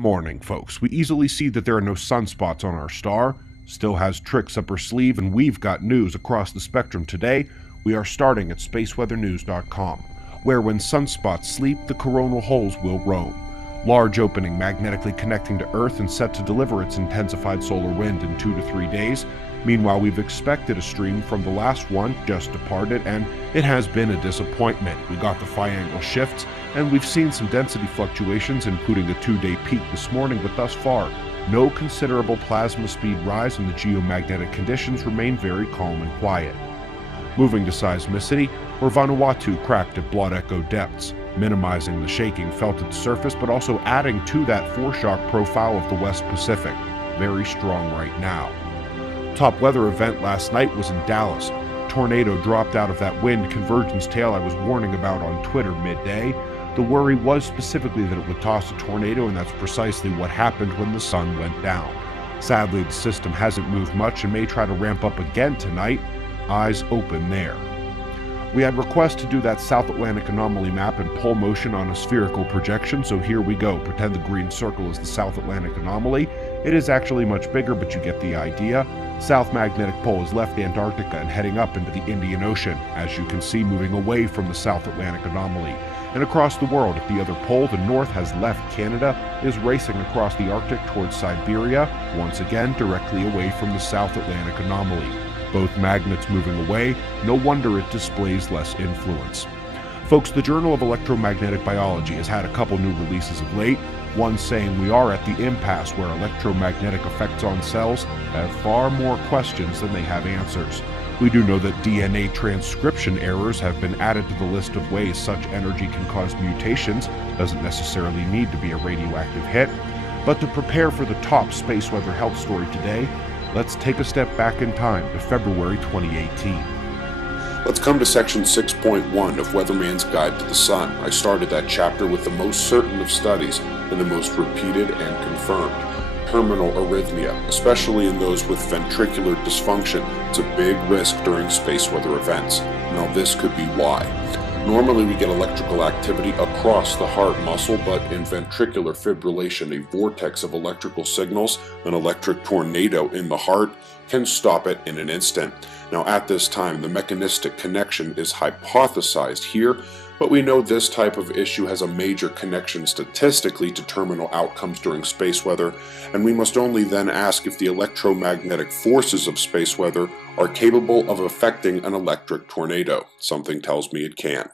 Morning, folks. We easily see that there are no sunspots on our star, still has tricks up her sleeve, and we've got news across the spectrum today. We are starting at spaceweathernews.com, where when sunspots sleep, the coronal holes will roam. Large opening magnetically connecting to Earth and set to deliver its intensified solar wind in 2 to 3 days. Meanwhile, we've expected a stream from the last one, just departed, and it has been a disappointment. We got the phi angle shifts, and we've seen some density fluctuations, including a 2-day peak this morning, but thus far, no considerable plasma speed rise, and the geomagnetic conditions remain very calm and quiet. Moving to seismicity, where Vanuatu cracked at Blot Echo depths, minimizing the shaking felt at the surface, but also adding to that foreshock profile of the West Pacific. Very strong right now. Top weather event last night was in Dallas. Tornado dropped out of that wind convergence tail I was warning about on Twitter midday. The worry was specifically that it would toss a tornado, and that's precisely what happened when the sun went down. Sadly, the system hasn't moved much and may try to ramp up again tonight. Eyes open there. We had requests to do that South Atlantic anomaly map in pole motion on a spherical projection, so here we go. Pretend the green circle is the South Atlantic anomaly. It is actually much bigger, but you get the idea. South magnetic pole has left Antarctica and heading up into the Indian Ocean, as you can see, moving away from the South Atlantic anomaly. And across the world, at the other pole, the North has left Canada, is racing across the Arctic towards Siberia, once again directly away from the South Atlantic anomaly. Both magnets moving away, no wonder it displays less influence. Folks, the Journal of Electromagnetic Biology has had a couple new releases of late, one saying we are at the impasse where electromagnetic effects on cells have far more questions than they have answers. We do know that DNA transcription errors have been added to the list of ways such energy can cause mutations. Doesn't necessarily need to be a radioactive hit. But to prepare for the top space weather health story today, let's take a step back in time to February 2018. Let's come to section 6.1 of Weatherman's Guide to the Sun. I started that chapter with the most certain of studies and the most repeated and confirmed. Terminal arrhythmia, especially in those with ventricular dysfunction. It's a big risk during space weather events. Now this could be why. Normally we get electrical activity across the heart muscle, but in ventricular fibrillation, a vortex of electrical signals, an electric tornado in the heart, can stop it in an instant. Now at this time, the mechanistic connection is hypothesized here, but we know this type of issue has a major connection statistically to terminal outcomes during space weather, and we must only then ask if the electromagnetic forces of space weather are capable of affecting an electric tornado. Something tells me it can.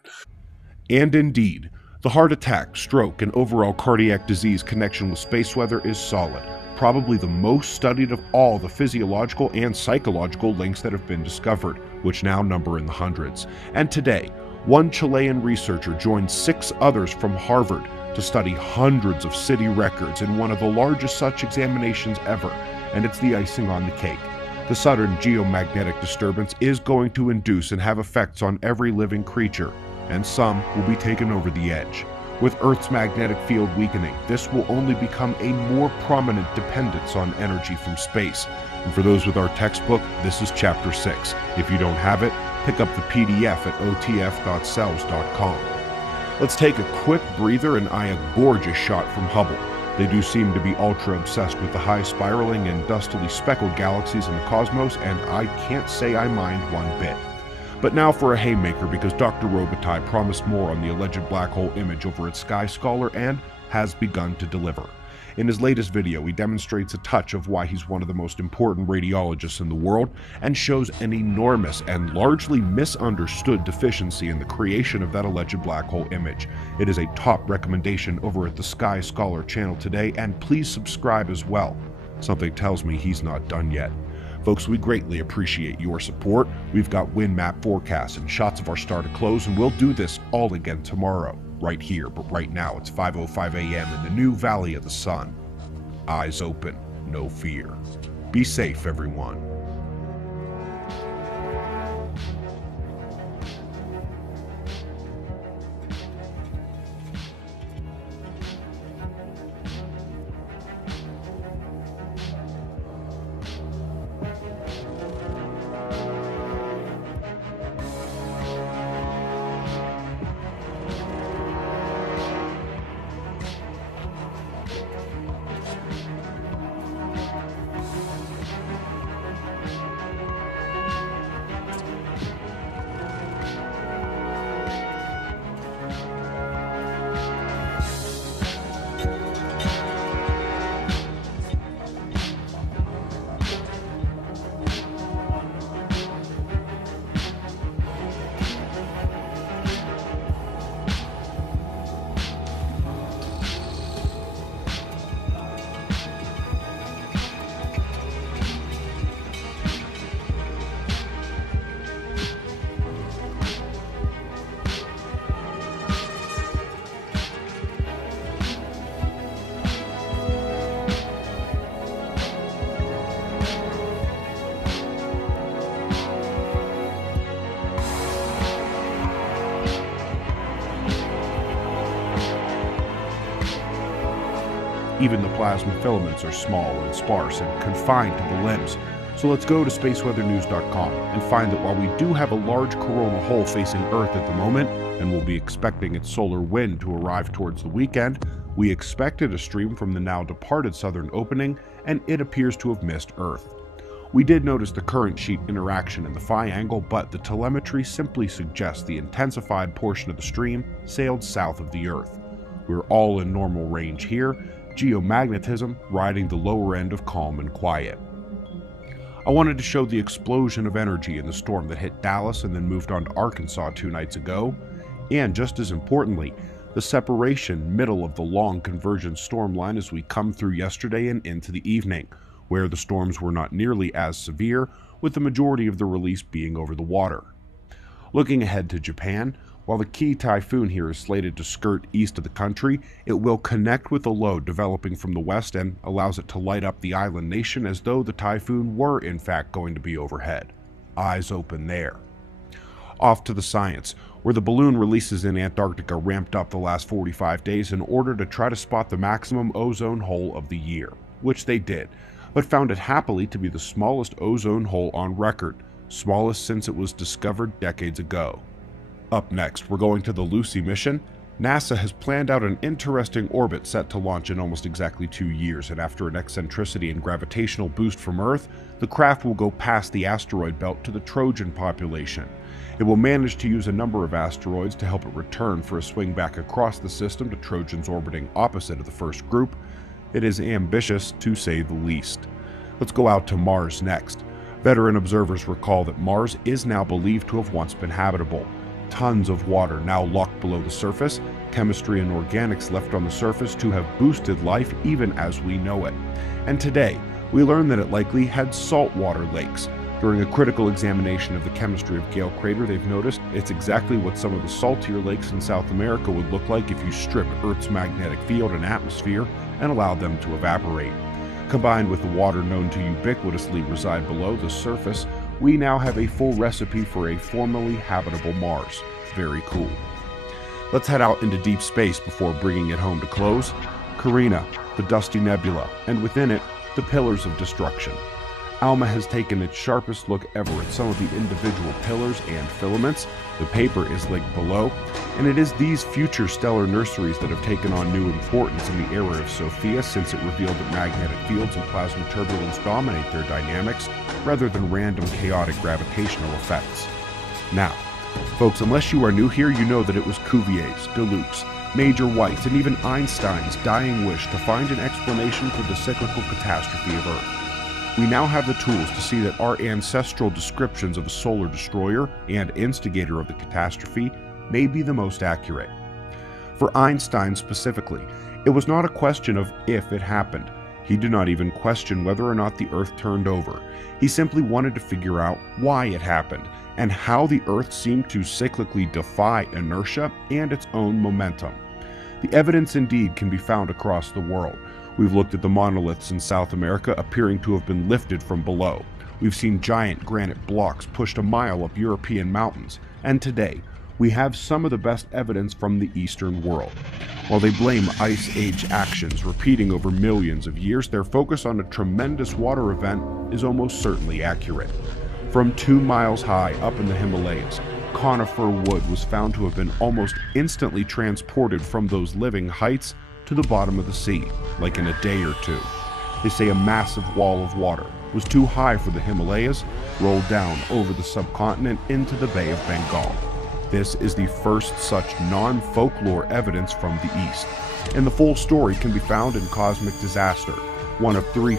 And indeed, the heart attack, stroke, and overall cardiac disease connection with space weather is solid. Probably the most studied of all the physiological and psychological links that have been discovered, which now number in the hundreds. And today, one Chilean researcher joined 6 others from Harvard to study hundreds of city records in one of the largest such examinations ever, and it's the icing on the cake. The sudden geomagnetic disturbance is going to induce and have effects on every living creature, and some will be taken over the edge. With Earth's magnetic field weakening, this will only become a more prominent dependence on energy from space. And for those with our textbook, this is Chapter 6. If you don't have it, pick up the PDF at otf.cells.com. Let's take a quick breather and eye a gorgeous shot from Hubble. They do seem to be ultra obsessed with the high spiraling and dustily speckled galaxies in the cosmos, and I can't say I mind one bit. But now for a haymaker, because Dr. Robitaille promised more on the alleged black hole image over at Sky Scholar and has begun to deliver. In his latest video, he demonstrates a touch of why he's one of the most important radiologists in the world and shows an enormous and largely misunderstood deficiency in the creation of that alleged black hole image. It is a top recommendation over at the Sky Scholar channel today, and please subscribe as well. Something tells me he's not done yet. Folks, we greatly appreciate your support. We've got wind map forecasts and shots of our star to close, and we'll do this all again tomorrow, right here. But right now, it's 5:05 a.m. in the new Valley of the Sun. Eyes open, no fear. Be safe, everyone. Even the plasma filaments are small and sparse and confined to the limbs. So let's go to spaceweathernews.com and find that while we do have a large coronal hole facing Earth at the moment, and we'll be expecting its solar wind to arrive towards the weekend, we expected a stream from the now departed southern opening, and it appears to have missed Earth. We did notice the current sheet interaction in the phi angle, but the telemetry simply suggests the intensified portion of the stream sailed south of the Earth. We're all in normal range here, geomagnetism riding the lower end of calm and quiet. I wanted to show the explosion of energy in the storm that hit Dallas and then moved on to Arkansas 2 nights ago, and just as importantly, the separation middle of the long convergence storm line as we come through yesterday and into the evening, where the storms were not nearly as severe, with the majority of the release being over the water. Looking ahead to Japan, while the key typhoon here is slated to skirt east of the country, it will connect with a low developing from the west and allows it to light up the island nation as though the typhoon were in fact going to be overhead. Eyes open there. Off to the science, where the balloon releases in Antarctica ramped up the last 45 days in order to try to spot the maximum ozone hole of the year, which they did, but found it happily to be the smallest ozone hole on record, smallest since it was discovered decades ago. Up next, we're going to the Lucy mission. NASA has planned out an interesting orbit set to launch in almost exactly 2 years, and after an eccentricity and gravitational boost from Earth, the craft will go past the asteroid belt to the Trojan population. It will manage to use a number of asteroids to help it return for a swing back across the system to Trojans orbiting opposite of the first group. It is ambitious, to say the least. Let's go out to Mars next. Veteran observers recall that Mars is now believed to have once been habitable. Tons of water now locked below the surface, chemistry and organics left on the surface to have boosted life even as we know it. And today, we learned that it likely had saltwater lakes. During a critical examination of the chemistry of Gale Crater, they've noticed it's exactly what some of the saltier lakes in South America would look like if you strip Earth's magnetic field and atmosphere and allowed them to evaporate. Combined with the water known to ubiquitously reside below the surface, we now have a full recipe for a formerly habitable Mars. Very cool. Let's head out into deep space before bringing it home to close. Carina, the dusty nebula, and within it, the pillars of destruction. ALMA has taken its sharpest look ever at some of the individual pillars and filaments. The paper is linked below, and it is these future stellar nurseries that have taken on new importance in the era of Sophia, since it revealed that magnetic fields and plasma turbulence dominate their dynamics rather than random chaotic gravitational effects. Now, folks, unless you are new here, you know that it was Cuvier's, Deluc's, Major White's, and even Einstein's dying wish to find an explanation for the cyclical catastrophe of Earth. We now have the tools to see that our ancestral descriptions of a solar destroyer and instigator of the catastrophe may be the most accurate. For Einstein specifically, it was not a question of if it happened. He did not even question whether or not the Earth turned over. He simply wanted to figure out why it happened and how the Earth seemed to cyclically defy inertia and its own momentum. The evidence indeed can be found across the world. We've looked at the monoliths in South America appearing to have been lifted from below. We've seen giant granite blocks pushed a mile up European mountains. And today, we have some of the best evidence from the Eastern world. While they blame Ice Age actions repeating over millions of years, their focus on a tremendous water event is almost certainly accurate. From 2 miles high up in the Himalayas, conifer wood was found to have been almost instantly transported from those living heights to the bottom of the sea, like in a day or two. They say a massive wall of water was too high for the Himalayas, rolled down over the subcontinent into the Bay of Bengal. This is the first such non-folklore evidence from the East, and the full story can be found in Cosmic Disaster, one of 3